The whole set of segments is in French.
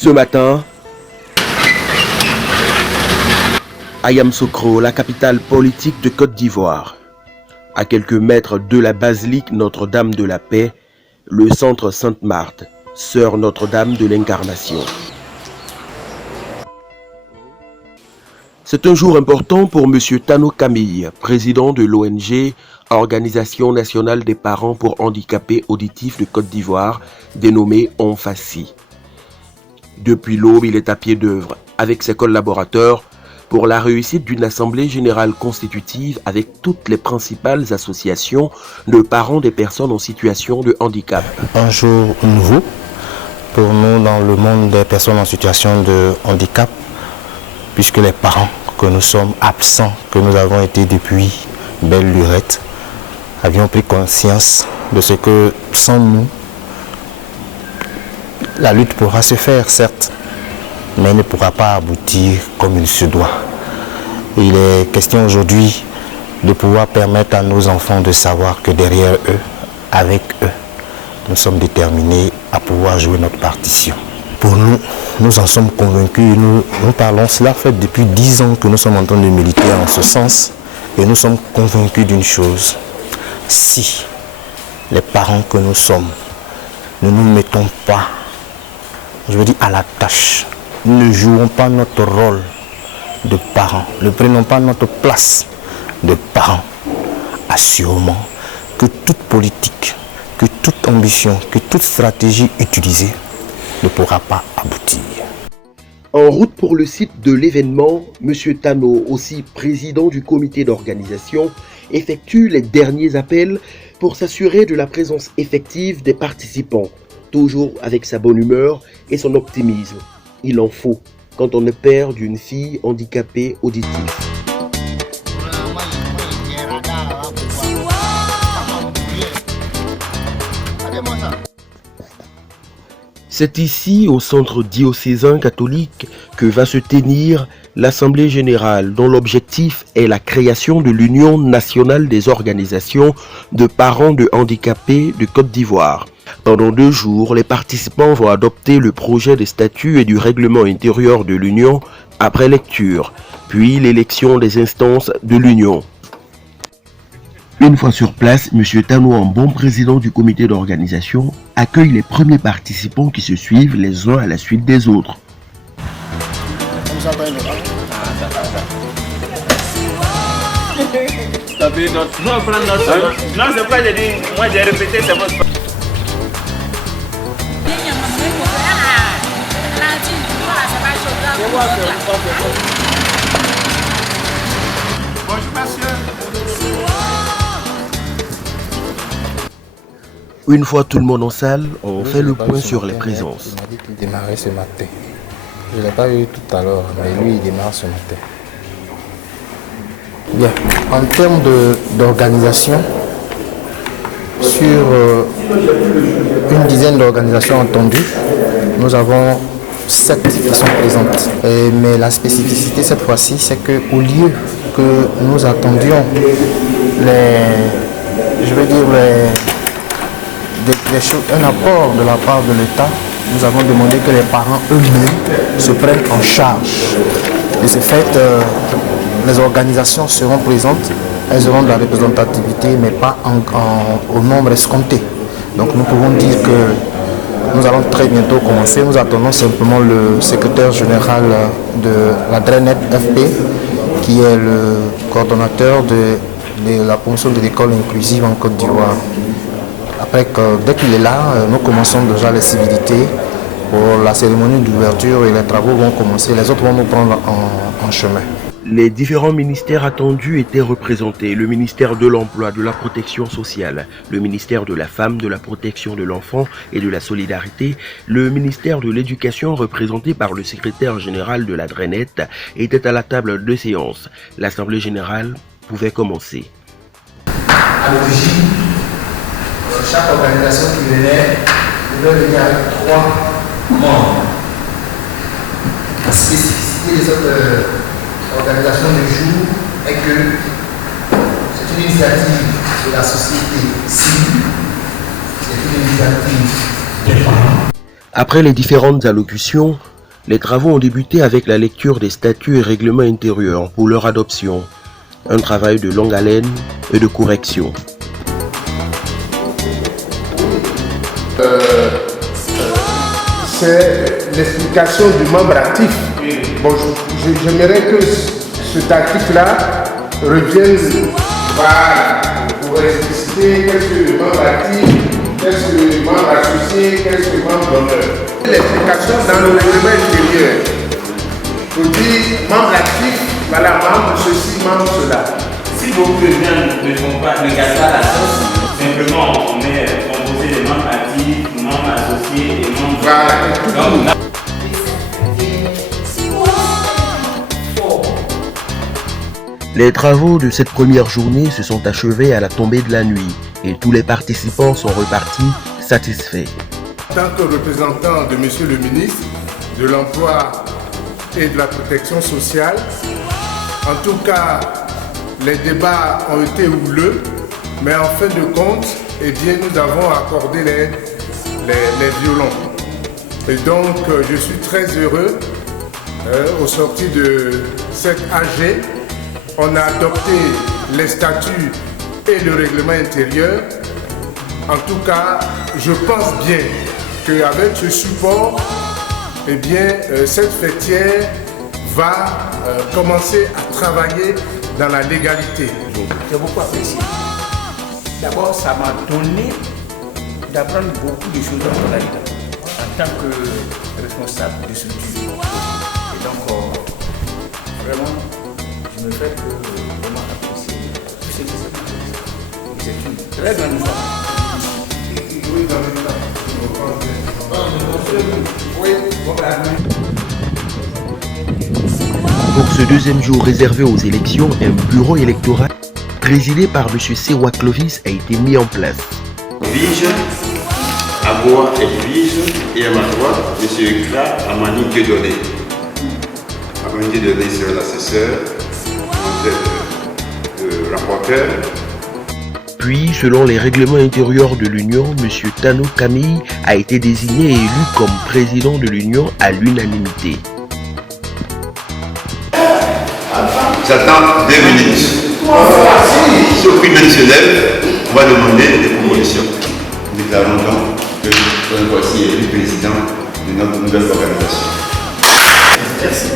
Ce matin, à Yamoussoukro, la capitale politique de Côte d'Ivoire, à quelques mètres de la basilique Notre-Dame de la Paix, le centre Sainte-Marthe, sœur Notre-Dame de l'Incarnation. C'est un jour important pour M. Tano Camille, président de l'ONG Organisation nationale des parents pour handicapés auditifs de Côte d'Ivoire, dénommée ONFACI. Depuis l'aube, il est à pied d'œuvre avec ses collaborateurs pour la réussite d'une assemblée générale constitutive avec toutes les principales associations de parents des personnes en situation de handicap. Un jour nouveau pour nous dans le monde des personnes en situation de handicap, puisque les parents que nous sommes absents, que nous avons été depuis belle lurette, avions pris conscience de ce que sans nous, la lutte pourra se faire, certes, mais ne pourra pas aboutir comme il se doit. Il est question aujourd'hui de pouvoir permettre à nos enfants de savoir que derrière eux, avec eux, nous sommes déterminés à pouvoir jouer notre partition. Pour nous, nous en sommes convaincus. Nous parlons, cela fait depuis 10 ans que nous sommes en train de militer en ce sens. Et nous sommes convaincus d'une chose. Si les parents que nous sommes ne nous mettons pas, je veux dire, à la tâche, ne jouons pas notre rôle de parents, ne prenons pas notre place de parents, assurément que toute politique, que toute ambition, que toute stratégie utilisée ne pourra pas aboutir. En route pour le site de l'événement, M. Tano, aussi président du comité d'organisation, effectue les derniers appels pour s'assurer de la présence effective des participants, toujours avec sa bonne humeur et son optimisme. Il en faut quand on est père d'une fille handicapée auditive. C'est ici, au centre diocésain catholique, que va se tenir l'Assemblée générale, dont l'objectif est la création de l'Union nationale des organisations de parents de handicapés de Côte d'Ivoire. Pendant 2 jours, les participants vont adopter le projet des statuts et du règlement intérieur de l'Union après lecture, puis l'élection des instances de l'Union. Une fois sur place, M. Tano, en bon président du comité d'organisation, accueille les premiers participants qui se suivent les uns à la suite des autres. Non, c'est pas, j'ai dit, moi j'ai répété, c'est votre... Bonjour monsieur. Une fois tout le monde en salle, on fait le point sur les présences. Il m'a dit qu'il démarrait ce matin. Je ne l'ai pas eu tout à l'heure, mais lui il démarre ce matin. Bien, en termes d'organisation, sur une dizaine d'organisations entendues, nous avons 7 qui sont présentes. Mais la spécificité cette fois-ci, c'est qu'au lieu que nous attendions un apport de la part de l'État, nous avons demandé que les parents eux-mêmes se prennent en charge. De ce fait, les organisations seront présentes, elles auront de la représentativité, mais pas au nombre escompté. Donc nous pouvons dire que nous allons très bientôt commencer. Nous attendons simplement le secrétaire général de la DRENET FP, qui est le coordonnateur de la promotion de l'école inclusive en Côte d'Ivoire. Après, dès qu'il est là, nous commençons déjà les civilités pour la cérémonie d'ouverture et les travaux vont commencer. Les autres vont nous prendre en chemin. Les différents ministères attendus étaient représentés. Le ministère de l'Emploi, de la Protection sociale, le ministère de la Femme, de la Protection de l'Enfant et de la Solidarité, le ministère de l'Éducation représenté par le secrétaire général de la DRENET était à la table de séance. L'Assemblée générale pouvait commencer. À l'origine, chaque organisation qui venait devait venir avec 3 membres. La spécificité des autres organisations du jour est que c'est une initiative de la société civile, c'est une initiative des parents. Après les différentes allocutions, les travaux ont débuté avec la lecture des statuts et règlements intérieurs pour leur adoption. Un travail de longue haleine et de correction. C'est l'explication du membre actif. Bon, j'aimerais que cet article-là revienne pour expliciter qu'est-ce que le membre actif, qu'est-ce que le membre associé, qu'est-ce que le membre d'honneur. L'explication dans le règlement intérieur. Pour dire membre actif, voilà, membre ceci, membre cela. Si vos présidents ne font pas, ne gardent pas la sauce, simplement on met composé des membres actifs, membres associés et membres. Voilà. Les travaux de cette première journée se sont achevés à la tombée de la nuit et tous les participants sont repartis satisfaits. En tant que représentant de Monsieur le ministre de l'Emploi et de la Protection sociale, en tout cas, les débats ont été houleux, mais en fin de compte, eh bien, nous avons accordé les violons. Et donc, je suis très heureux, au sorti de cette AG, on a adopté les statuts et le règlement intérieur. En tout cas, je pense bien qu'avec ce support, eh bien, cette fêtière va commencer à travailler dans la légalité. J'ai beaucoup apprécié. D'abord, ça m'a donné d'apprendre beaucoup de choses dans la vie en tant que responsable de ce studio. Et donc, vraiment, je me fais vraiment apprécier tout ce qui s'est passé. C'est une très grande fois. Pour ce deuxième jour réservé aux élections, un bureau électoral présidé par M. Sewa Clovis a été mis en place. Vige, à moi Edwige et à ma droite, M. Kra Amani Kedone. Amani Kedone sera l'assesseur, le rapporteur. Puis, selon les règlements intérieurs de l'Union, M. Tano Camille a été désigné et élu comme président de l'Union à l'unanimité. J'attends 2 minutes. Si aucune ne se lève, on va demander des propositions. Nous déclarons donc que voici élu président de notre nouvelle organisation. Merci.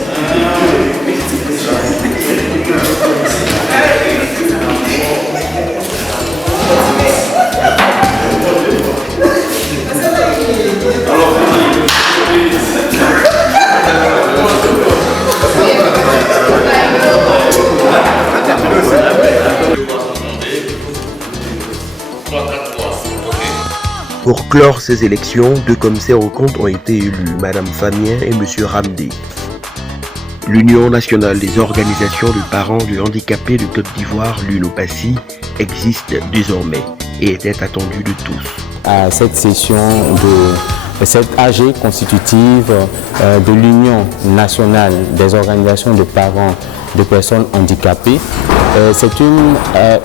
Pour clore ces élections, 2 commissaires aux comptes ont été élus, Mme Famien et M. Ramdé. L'Union nationale des organisations de parents de handicapés de Côte d'Ivoire, l'UNOPACI, existe désormais et était attendue de tous. À cette session de cette AG constitutive de l'Union nationale des organisations de parents de personnes handicapées, c'est une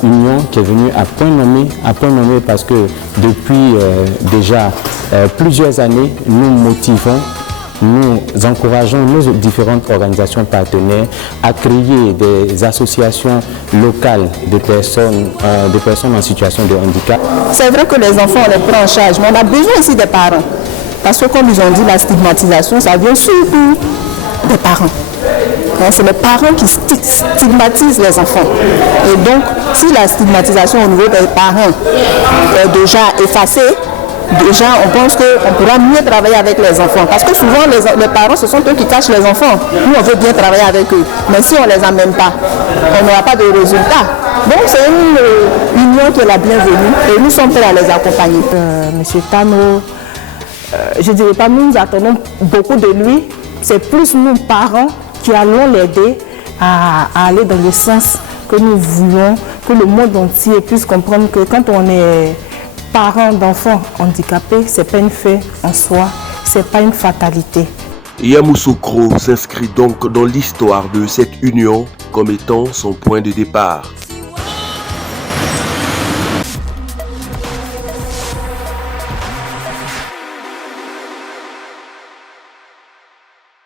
union qui est venue à point nommé parce que depuis déjà plusieurs années, nous motivons, nous encourageons nos différentes organisations partenaires à créer des associations locales de personnes en situation de handicap. C'est vrai que les enfants, on les prend en charge, mais on a besoin aussi des parents. Parce que comme ils ont dit, la stigmatisation, ça vient surtout des parents. C'est les parents qui stigmatisent les enfants. Et donc, si la stigmatisation au niveau des parents est déjà effacée, déjà on pense qu'on pourra mieux travailler avec les enfants. Parce que souvent les parents, ce sont eux qui cachent les enfants. Nous, on veut bien travailler avec eux. Mais si on ne les amène pas, on n'aura pas de résultats. Donc c'est une union qui est la bienvenue et nous sommes prêts à les accompagner. Monsieur Tano, je ne dirais pas nous attendons beaucoup de lui. C'est plus nous, parents, qui allons l'aider à aller dans le sens que nous voulons, que le monde entier puisse comprendre que quand on est parent d'enfants handicapés, ce n'est pas une fait en soi, ce n'est pas une fatalité. Yamoussoukro s'inscrit donc dans l'histoire de cette union comme étant son point de départ.